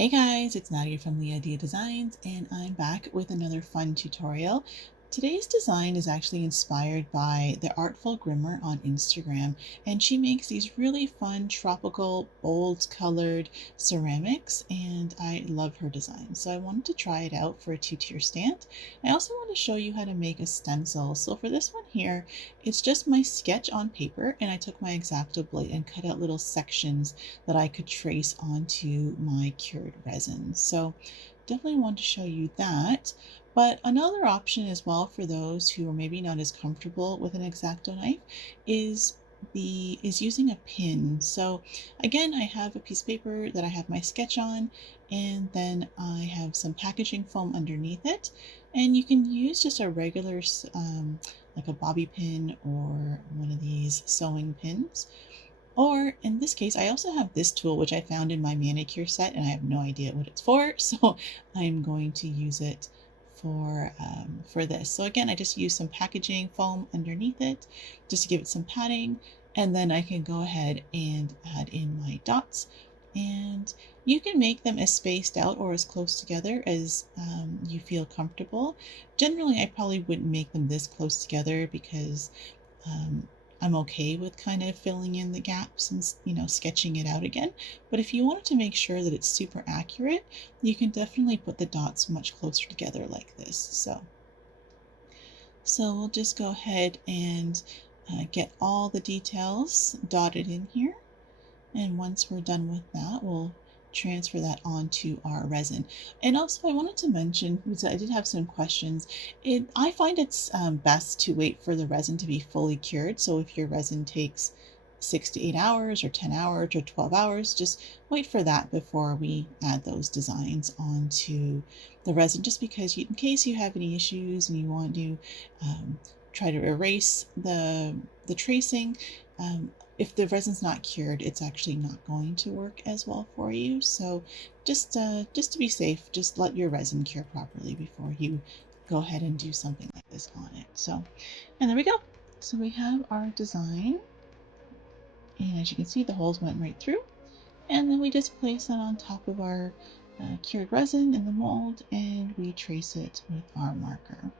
Hey guys, it's Nadia from LiaDia Designs, and I'm back with another fun tutorial. Today's design is actually inspired by the Artful Grimmer on Instagram, and she makes these really fun tropical bold colored ceramics, and I love her design. So I wanted to try it out for a two-tier stand. I also want to show you how to make a stencil. So for this one here, it's just my sketch on paper, and I took my X-Acto blade and cut out little sections that I could trace onto my cured resin. So definitely want to show you that. But another option as well for those who are maybe not as comfortable with an X-Acto knife is using a pin. So again, I have a piece of paper that I have my sketch on, and then I have some packaging foam underneath it. And you can use just a regular like a bobby pin or one of these sewing pins. Or in this case, I also have this tool, which I found in my manicure set, and I have no idea what it's for. So I'm going to use it for this. So again, I just use some packaging foam underneath it just to give it some padding. And then I can go ahead and add in my dots. And you can make them as spaced out or as close together as you feel comfortable. Generally, I probably wouldn't make them this close together because um, I'm okay with kind of filling in the gaps and sketching it out again. But if you wanted to make sure that it's super accurate, you can definitely put the dots much closer together like this. So we'll just go ahead and get all the details dotted in here. And once we're done with that, we'll transfer that onto our resin. And also I wanted to mention, because I did have some questions, I find it's best to wait for the resin to be fully cured. So if your resin takes 6 to 8 hours or 10 hours or 12 hours, just wait for that before we add those designs onto the resin, just because in case you have any issues and you want to try to erase the tracing, if the resin's not cured, it's actually not going to work as well for you. So just to be safe, just let your resin cure properly before you go ahead and do something like this on it. So, and there we go. So we have our design, and as you can see, the holes went right through. And then we just place that on top of our cured resin in the mold, and we trace it with our marker.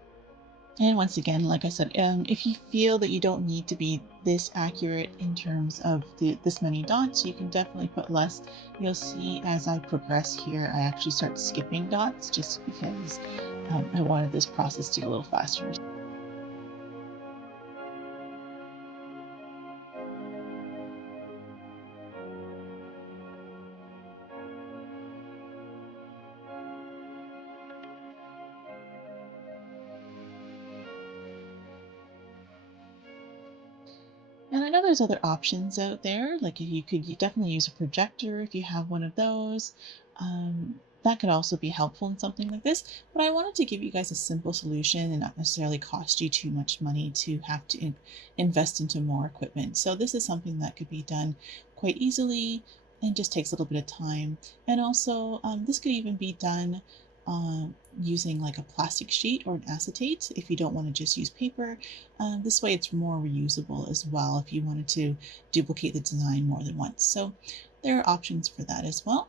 And once again, like I said, if you feel that you don't need to be this accurate in terms of this many dots, you can definitely put less. You'll see as I progress here, I actually start skipping dots just because I wanted this process to go a little faster. And I know there's other options out there, like you definitely use a projector if you have one of those. That could also be helpful in something like this, but I wanted to give you guys a simple solution and not necessarily cost you too much money to have to invest into more equipment. So this is something that could be done quite easily and just takes a little bit of time. And also, this could even be done using like a plastic sheet or an acetate if you don't want to just use paper. This way it's more reusable as well if you wanted to duplicate the design more than once. So there are options for that as well.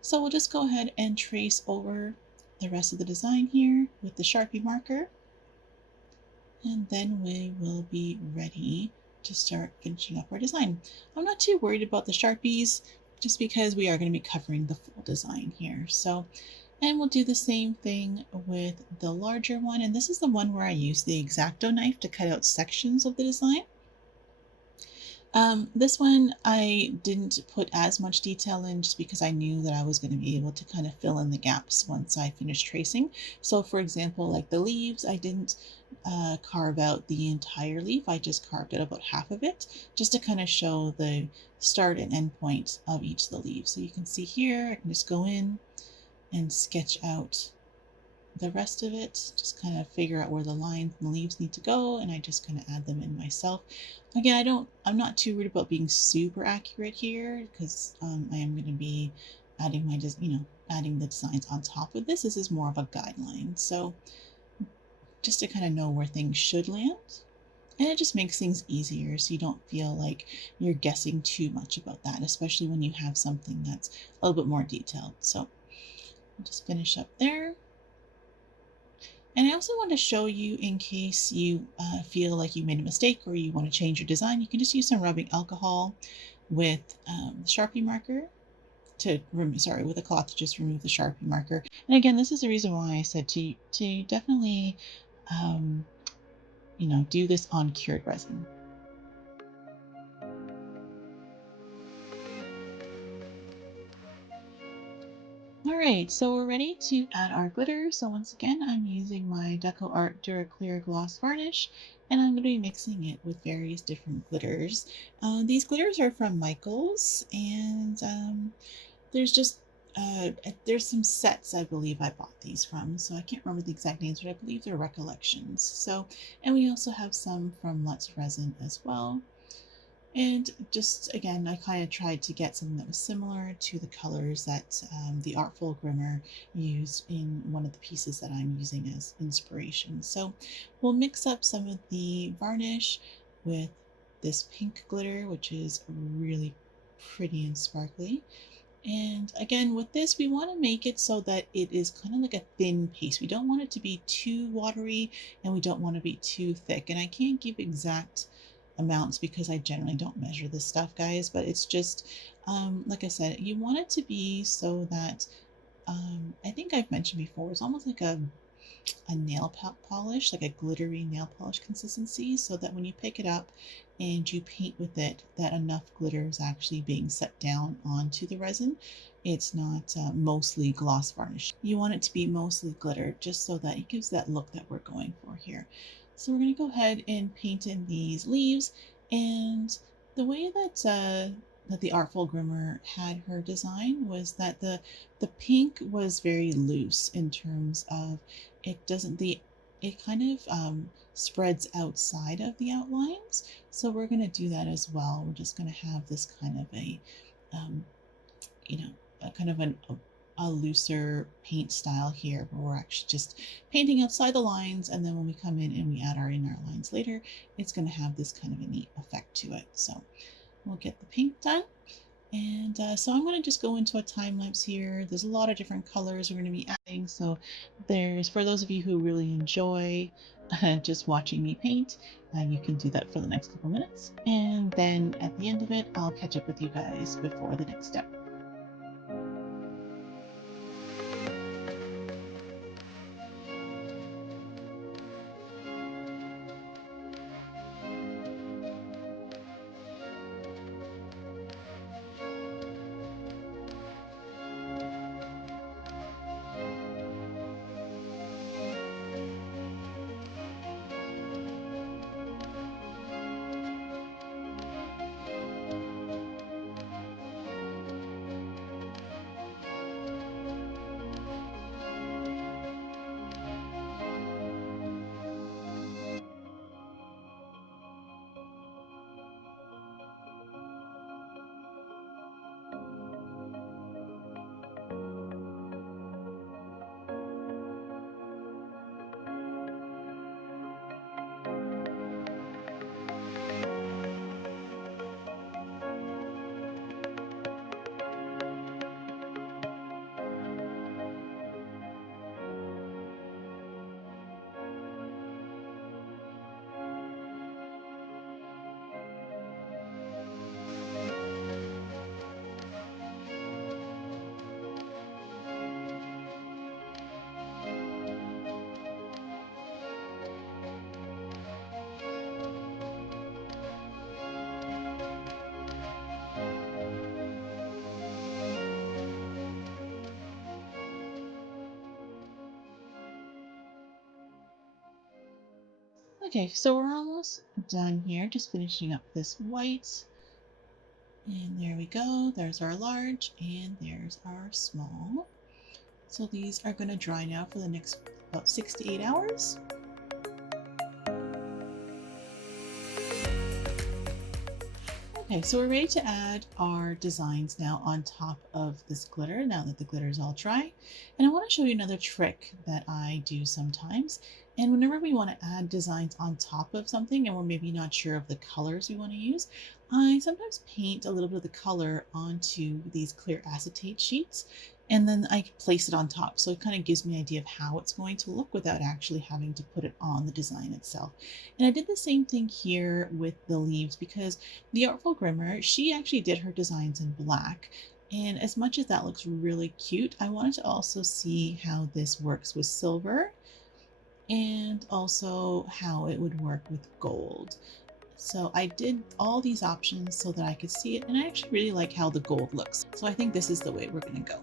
So we'll just go ahead and trace over the rest of the design here with the Sharpie marker. And then we will be ready to start finishing up our design. I'm not too worried about the Sharpies just because we are going to be covering the full design here. So, and we'll do the same thing with the larger one. And this is the one where I use the X-Acto knife to cut out sections of the design. This one I didn't put as much detail in just because I knew that I was going to be able to kind of fill in the gaps once I finished tracing. So for example, like the leaves, I didn't carve out the entire leaf. I just carved out about half of it just to kind of show the start and end point of each of the leaves. So you can see here, I can just go in and sketch out the rest of it, just kind of figure out where the lines and the leaves need to go, and I just kind of add them in myself. Again, I'm not too worried about being super accurate here because I am going to be adding adding the designs on top of this. This is more of a guideline, so just to kind of know where things should land. And it just makes things easier so you don't feel like you're guessing too much about that, especially when you have something that's a little bit more detailed. So I'll just finish up there. And I also want to show you, in case you feel like you made a mistake or you want to change your design, you can just use some rubbing alcohol with Sharpie marker to remove, sorry, with a cloth to just remove the Sharpie marker. And again, this is the reason why I said to definitely, um, do this on cured resin. All right, so we're ready to add our glitter. So once again, I'm using my Deco Art DuraClear Gloss Varnish, and I'm going to be mixing it with various different glitters. These glitters are from Michaels, and there's just there's some sets I believe I bought these from, so I can't remember the exact names, but I believe they're recollections. So, and we also have some from Let's Resin as well. And just again, I kind of tried to get something that was similar to the colors that the Artful Grimmer used in one of the pieces that I'm using as inspiration. So we'll mix up some of the varnish with this pink glitter, which is really pretty and sparkly. And again, with this, we want to make it so that it is kind of like a thin paste. We don't want it to be too watery and we don't want to be too thick. And I can't give exact amounts because I generally don't measure this stuff, guys, but it's just, like I said, you want it to be so that, I think I've mentioned before, it's almost like a nail polish, like a glittery nail polish consistency, so that when you pick it up and you paint with it, that enough glitter is actually being set down onto the resin. It's not mostly gloss varnish. You want it to be mostly glitter just so that it gives that look that we're going for here. So we're going to go ahead and paint in these leaves, and the way that the Artful Grimmer had her design was that the pink was very loose in terms of it doesn't the it kind of spreads outside of the outlines. So we're going to do that as well. We're just going to have this kind of um, you know, a kind of a looser paint style here, where we're actually just painting outside the lines, and then when we come in and we add our inner lines later, it's going to have this kind of a neat effect to it. So we'll get the pink done. And so I'm going to just go into a time lapse here. There's a lot of different colors we're going to be adding. So there's, for those of you who really enjoy just watching me paint, you can do that for the next couple minutes. And then at the end of it, I'll catch up with you guys before the next step. Okay, so we're almost done here, just finishing up this white. And there we go. There's our large and there's our small. So these are going to dry now for the next about 6 to 8 hours. Okay, so we're ready to add our designs now on top of this glitter, now that the glitter is all dry. And I want to show you another trick that I do sometimes. And whenever we want to add designs on top of something and we're maybe not sure of the colors we want to use, I sometimes paint a little bit of the color onto these clear acetate sheets. and then I place it on top. So it kind of gives me an idea of how it's going to look without actually having to put it on the design itself. And I did the same thing here with the leaves because the Artful Grimmer, she actually did her designs in black. And as much as that looks really cute, I wanted to also see how this works with silver and also how it would work with gold. So I did all these options so that I could see it, and I actually really like how the gold looks. So I think this is the way we're gonna go.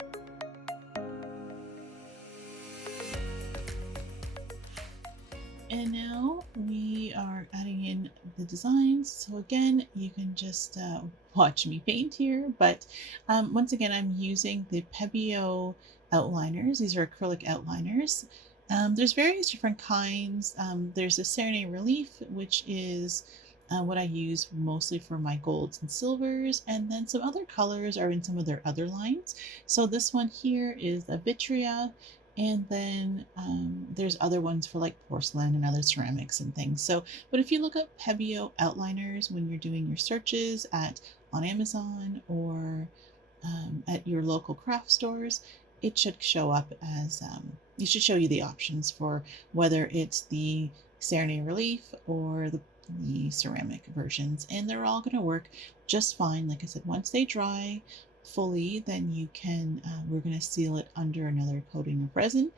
And now we are adding in the designs. So again, you can just watch me paint here, but once again, I'm using the Pebeo outliners. These are acrylic outliners. There's various different kinds. There's a Serenade Relief, which is what I use mostly for my golds and silvers, and then some other colors are in some of their other lines. So this one here is a Vitria, and then there's other ones for like porcelain and other ceramics and things. So, but if you look up Pebeo outliners when you're doing your searches on Amazon or at your local craft stores, it should show up as it should show you the options for whether it's the Serenade Relief or the ceramic versions, and they're all going to work just fine. Like I said, once they dry fully, then you can we're going to seal it under another coating of resin,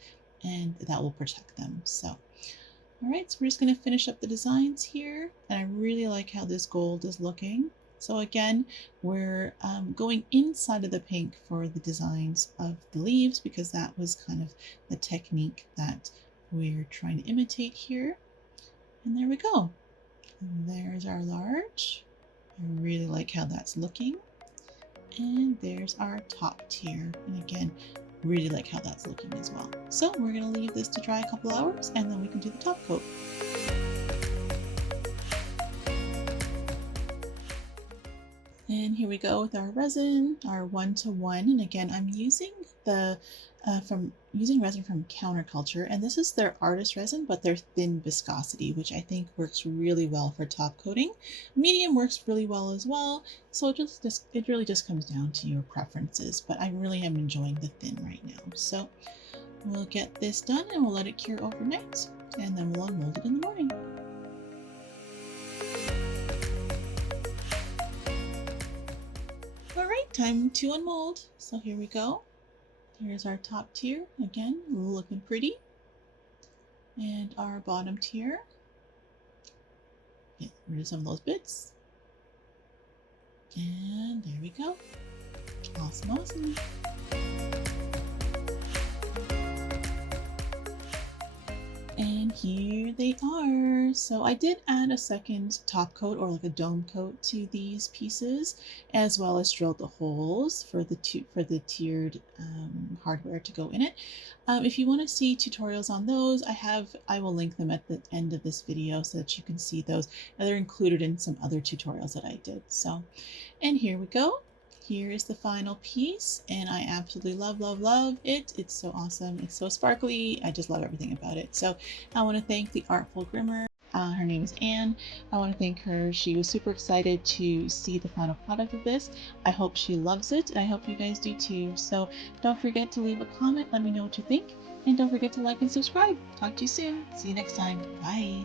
and that will protect them. So all right, so we're just going to finish up the designs here, and I really like how this gold is looking. So again, we're going inside of the pink for the designs of the leaves because that was kind of the technique that we're trying to imitate here. And there we go. There's our large. I really like how that's looking. And there's our top tier. And again, really like how that's looking as well. So we're going to leave this to dry a couple hours and then we can do the top coat. And here we go with our resin, our 1-to-1. And again, I'm using the resin from Counterculture, and this is their artist resin, but they're thin viscosity, which I think works really well for top coating. Medium works really well as well. So it really just comes down to your preferences, but I really am enjoying the thin right now. So we'll get this done and we'll let it cure overnight, and then we'll unmold it in the morning. All right, time to unmold. So here we go. Here's our top tier, again, looking pretty. And our bottom tier. Get rid of some of those bits. And there we go. Awesome, awesome. And here they are. So I did add a second top coat or like a dome coat to these pieces, as well as drilled the holes for the tiered hardware to go in it. If you want to see tutorials on those, I will link them at the end of this video so that you can see those. And they're included in some other tutorials that I did. So, and here we go. Here is the final piece, and I absolutely love, love, love it. It's so awesome. It's so sparkly. I just love everything about it. So I want to thank the Artful Grimmer. Her name is Anne. I want to thank her. She was super excited to see the final product of this. I hope she loves it. I hope you guys do too. So don't forget to leave a comment. Let me know what you think. And don't forget to like and subscribe. Talk to you soon. See you next time. Bye.